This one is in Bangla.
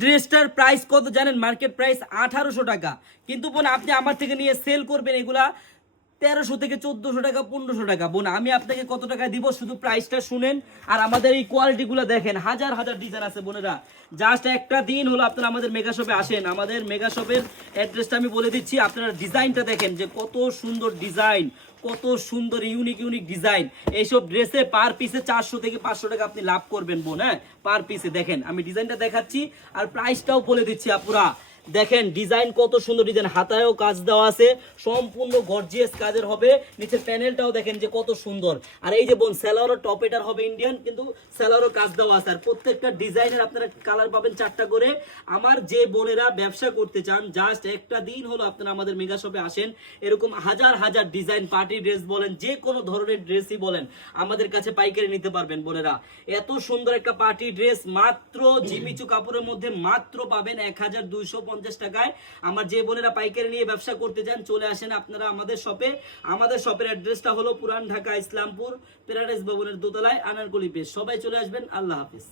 ড্রেসটার প্রাইস কত জানেন? মার্কেট প্রাইস 1800 টাকা, কিন্তু বোন আপনি আমার থেকে নিয়ে সেল করবেন এগুলা 1300 থেকে 1400 টাকা, 1500 টাকা। বোন আমি আপনাকে কত টাকা দিব শুধু প্রাইসটা শুনেন। আর আমাদের এই কোয়ালিটিগুলো দেখেন, হাজার হাজার ডিজাইন আছে বোনেরা। জাস্ট একটা দিন হলো আপনারা আমাদের মেগা শপে আসেন। আমাদের মেগা শপের অ্যাড্রেসটা আমি বলে দিচ্ছি, আপনারা ডিজাইনটা দেখেন যে কত সুন্দর ডিজাইন, কত সুন্দর ইউনিক ইউনিক ডিজাইন। এইসব ড্রেসে পার পিসে 400 থেকে 500 টাকা আপনি লাভ করবেন বোন। হ্যাঁ, পার পিসে দেখেন আমি ডিজাইনটা দেখাচ্ছি আর প্রাইসটাও বলে দিচ্ছি আপুরা। দেখেন ডিজাইন কত সুন্দর ডিজাইন, হাতায়ও কাজ দেওয়া আছে, সম্পূর্ণ গর্জিয়াস কাজের হবে। নিচের প্যানেলটাও দেখেন যে কত সুন্দর। আর এই যে বোন সেলারও টপ এটার হবে ইন্ডিয়ান, কিন্তু সেলারও কাজ দেওয়া আছে। আর প্রত্যেকটা ডিজাইনের আপনারা কালার পাবেন 4টা করে। আমার যে বোনেরা ব্যবসা করতে চান, জাস্ট একটা দিন হলো আপনারা আমাদের মেগা শপে আসেন। এরকম হাজার হাজার ডিজাইন, পার্টি ড্রেস বলেন, যে কোনো ধরনের ড্রেসই বলেন, আমাদের কাছে পাইকারি নিতে পারবেন বোনেরা। এত সুন্দর একটা পার্টি ড্রেস মাত্র জিমিচু কাপড়ের মধ্যে মাত্র পাবেন 1250 টাকায়। আমার যে বোনেরা পাইকারি নিয়ে ব্যবসা করতে চান চলে আসেন আপনারা আমাদের শপে। আমাদের শপের অ্যাড্রেসটা হলো পুরান ঢাকা ইসলামপুর প্যারাডাইস ভবনের দোতলায়, আনারকলি পেজ। সবাই চলে আসবেন। আল্লাহ হাফেজ।